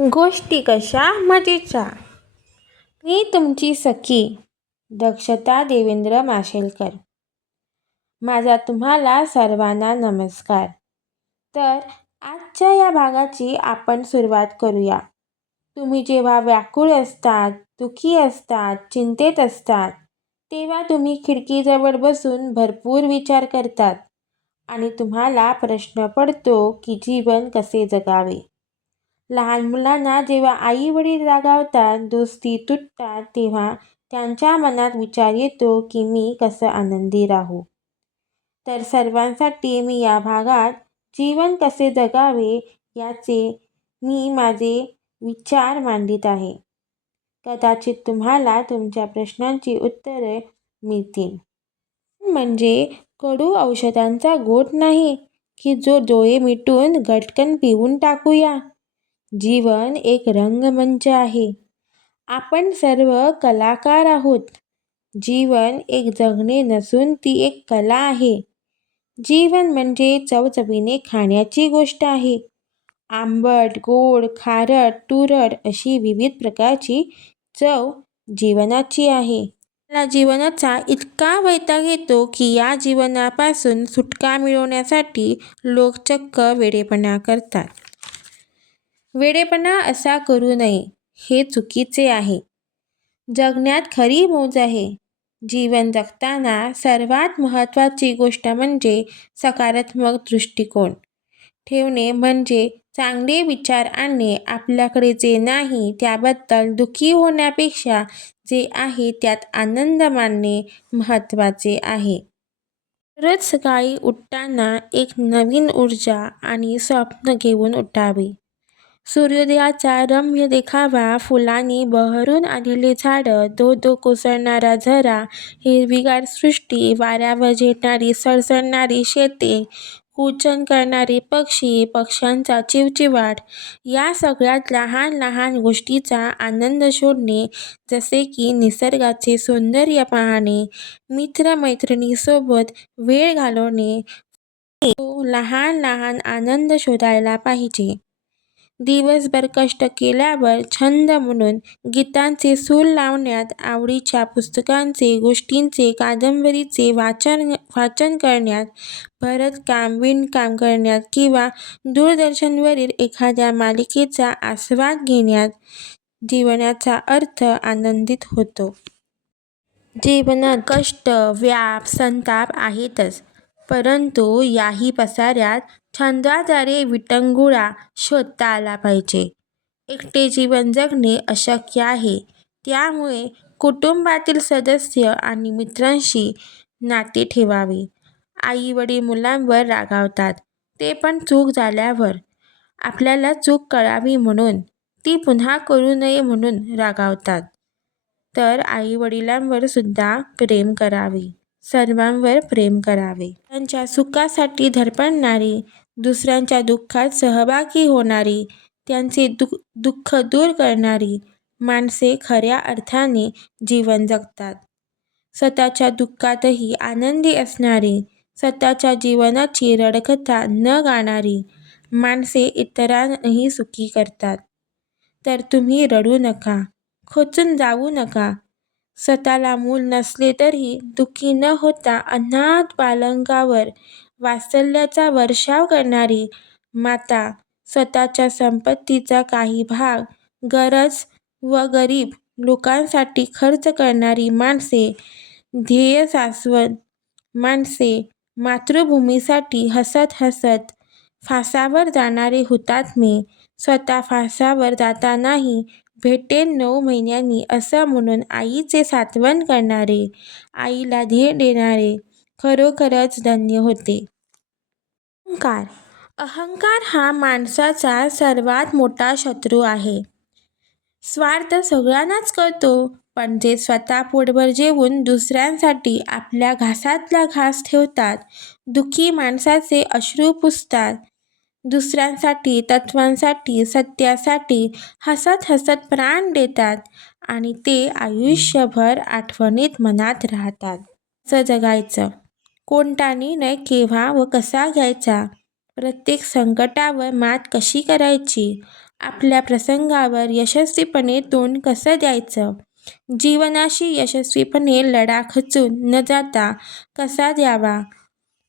गोष्टी कशा मजेच्या. मी तुमची सखी दक्षता देवेंद्र माशेलकर. माझा तुम्हाला सर्वांना नमस्कार. तर आजच्या या भागाची आपण सुरुवात करूया. तुम्ही जेव्हा व्याकुळ असतात, दुःखी असतात, चिंतेत असतात, तेव्हा तुम्ही खिडकीजवळ बसून भरपूर विचार करतात आणि तुम्हाला प्रश्न पडतो की जीवन कसे जगावे. लहान मुलांना जेव्हा आई वडील रागावतात, दोस्ती तुटतात, तेव्हा त्यांच्या मनात विचार येतो की मी कसं आनंदी राहू. तर सर्वांसाठी मी या भागात जीवन कसे जगावे याचे मी माझे विचार मांडित आहे. कदाचित तुम्हाला तुमच्या प्रश्नांची उत्तरे मिळतील. म्हणजे कडू औषधांचा गोट नाही की जो डोळे मिटून गटकन पिऊन टाकूया. जीवन एक रंगमंच आहे. आपण सर्व कलाकार आहोत. जीवन एक जगणे नसून ती एक कला आहे. जीवन म्हणजे चवचवीने खाण्याची गोष्ट आहे. आंबट, गोड, खारट, तुरट अशी विविध प्रकारची चव जीवनाची आहे. मला जीवनाचा इतका वैताग येतो की या जीवनापासून सुटका मिळवण्यासाठी लोक चक्क वेडेपणा करतात. वेडेपणा असा करू नये, हे चुकीचे आहे. जगण्यात खरी मौज आहे. जीवन जगताना सर्वात महत्त्वाची गोष्ट म्हणजे सकारात्मक दृष्टिकोन ठेवणे, म्हणजे चांगले विचार आणणे. आपल्याकडे जे नाही त्याबद्दल दुःखी होण्यापेक्षा जे आहे त्यात आनंद मानणे महत्त्वाचे आहे. रोज सकाळी उठताना एक नवीन ऊर्जा आणि स्वप्न घेऊन उठावे. सूर्योदयाचा रम्य देखावा, फुलांनी बहरून आलेली झाडं, धो-धो कोसळणारा झरा, हिरवीगार सृष्टी, वाऱ्यावर झेलणारी सळसळणारी शेते, कूचन करणारे पक्षी, पक्ष्यांचा चिवचिवाट, या सगळ्यात लहान लहान गोष्टीचा आनंद शोधणे, जसे की निसर्गाचे सौंदर्य पाहणे, मित्रमैत्रिणींसोबत वेळ घालवणे, तो लहान लहान आनंद शोधायला पाहिजे. दिवसभर कष्ट केल्यावर छंद म्हणून गीतांचे सूर लावण्यात, आवडीच्या पुस्तकांचे, गोष्टींचे, कादंबरीचे वाचन करण्यात, भरतकाम, विणकाम करण्यात किंवा दूरदर्शनवरील एखाद्या मालिकेचा आस्वाद घेण्यात जीवनाचा अर्थ आनंदित होतो. जीवनात कष्ट, व्याप, संताप आहेतच, परंतु याही पसाऱ्यात छंदाद्वारे विटंगुळा शोधता आला पाहिजे. एकटे जीवन जगणे अशक्य आहे. त्यामुळे कुटुंबातील सदस्य आणि मित्रांशी नाते ठेवावे. आई वडील मुलांवर रागावतात, ते पण चूक झाल्यावर. आपल्याला चूक कळावी म्हणून, ती पुन्हा करू नये म्हणून रागावतात. तर आई वडिलांवर सुद्धा प्रेम करावे. सर्वांवर प्रेम करावे. त्यांच्या सुखासाठी धडपडणारी, दुसऱ्यांच्या दुःखात सहभागी होणारी, त्यांचे दुःख दूर करणारी माणसे खऱ्या अर्थाने जीवन जगतात. स्वतःच्या दुःखातही आनंदी असणारी, स्वतःच्या जीवनाची रडकथा न गाणारी माणसे इतरांनाही सुखी करतात. तर तुम्ही रडू नका, खचून जाऊ नका. स्वतःला मूल नसले तरी दुःखी न होता अनाथ बालकांवर वात्सल्याचा वर्षाव करणारी माता, स्वतःच्या संपत्तीचा काही भाग गरज व गरीब लोकांसाठी खर्च करणारी माणसे, ध्येय शाश्वत माणसे, मातृभूमीसाठी हसत हसत फासावर जाणारे हुतात्मे, स्वतः फासावर जातानाही भेटेल 9 महिन्यांनी असं म्हणून आईचे सांत्वन करणारे, आईला धीर देणारे खरोखरच धन्य होते. अहंकार हा माणसाचा सर्वात मोठा शत्रू आहे. स्वार्थ सगळ्यांनाच कळतो, पण जे स्वतः पोटभर जेवून दुसऱ्यांसाठी आपल्या घासातला घास ठेवतात, दुःखी माणसाचे अश्रू पुसतात, दुसऱ्यांसाठी, तत्त्वांसाठी, सत्यासाठी हसत हसत प्राण देतात आणि ते आयुष्यभर आठवणीत मनात राहतात. कसं जगायचं, कोणता निर्णय केव्हा व कसा घ्यायचा, प्रत्येक संकटावर मात कशी करायची आपल्या प्रसंगावर यशस्वीपणे तोंड कसं द्यायचं, जीवनाशी यशस्वीपणे लढा खचून न जाता कसा द्यावा,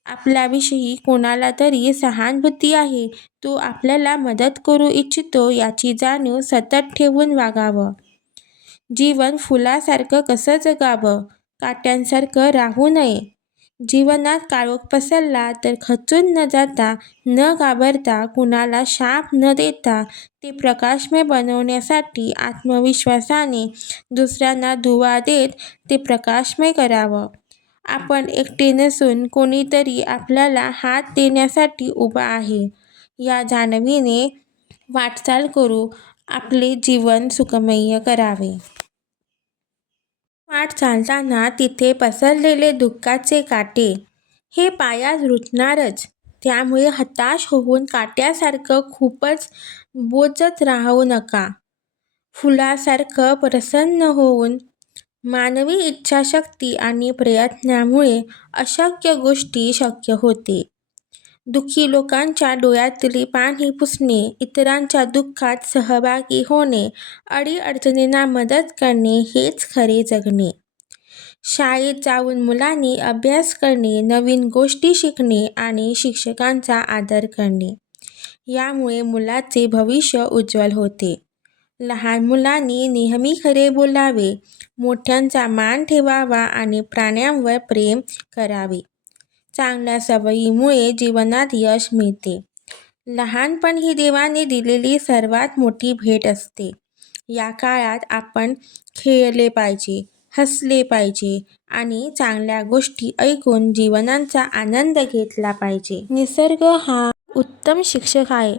आपल्याविषयी कोणाला तरी सहानुभूती आहे, तो आपल्याला मदत करू इच्छितो याची जाणीव सतत ठेवून वागावं. जीवन फुलासारखं कसं जगावं, काट्यांसारखं राहू नये. जीवनात काळोख पसरला तर खचून न जाता, न घाबरता, कुणाला शाप न देता ते प्रकाशमय बनवण्यासाठी आत्मविश्वासाने दुसऱ्यांना दुवा देत ते प्रकाशमय करावं. आपण एकटे नसून कोणीतरी आपल्याला हात देण्यासाठी उभा आहे, या जाणीवेने वाटचाल करू आपले जीवन सुखमय करावे. वाट चालताना तिथे पसरलेले दुःखाचे काटे हे पायात रुतणारच. त्यामुळे हताश होऊन काट्यासारखं खूपच बोचत राहू नका. फुलासारखं प्रसन्न होऊन मानवी इच्छाशक्ती आणि प्रयत्नामुळे अशक्य गोष्टी शक्य होते. दुःखी लोकांच्या डोळ्यातली पाणी पुसणे, इतरांच्या दुःखात सहभागी होणे, अडीअडचणींना मदत करणे हेच खरे जगणे. शाळेत जाऊन मुलांनी अभ्यास करणे, नवीन गोष्टी शिकणे आणि शिक्षकांचा आदर करणे, यामुळे मुलाचे भविष्य उज्ज्वल होते. लहान मुलांनी नेहमी खरे बोलावे, मोठ्यांचा मान ठेवावा आणि प्राण्यांवर प्रेम करावे. चांगल्या सवयीमुळे जीवनात यश मिळते. लहानपण ही देवाने दिलेली सर्वात मोठी भेट असते. या काळात आपण खेळले पाहिजे, हसले पाहिजे आणि चांगल्या गोष्टी ऐकून जीवनाचा आनंद घेतला पाहिजे. निसर्ग हा उत्तम शिक्षक आहे.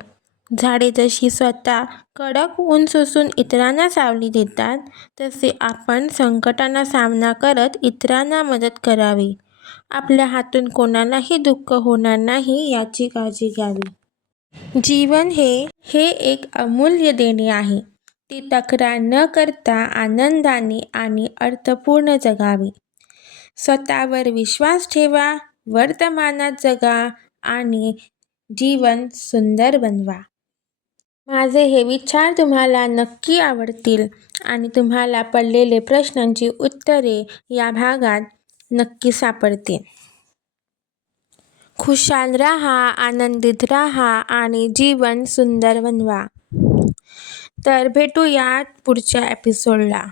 झाडे जशी स्वतः कडक ऊन सोसून इतरांना सावली देतात, तसे आपण संकटांना सामना करत इतरांना मदत करावी. आपल्या हातून कोणालाही दुःख होणार नाही याची काळजी घ्यावी. जीवन हे एक अमूल्य देणे आहे. ते तक्रार न करता आनंदाने आणि अर्थपूर्ण जगावे. स्वतःवर विश्वास ठेवा, वर्तमानात जगा आणि जीवन सुंदर बनवा. माझे हे विचार तुम्हाला नक्की आवडतील आणि तुम्हाला पडलेले प्रश्नांची उत्तरे या भागात नक्की सापडतील. खुशाल राहा, आनंदित राहा आणि जीवन सुंदर बनवा. तर भेटूया पुढच्या एपिसोडला.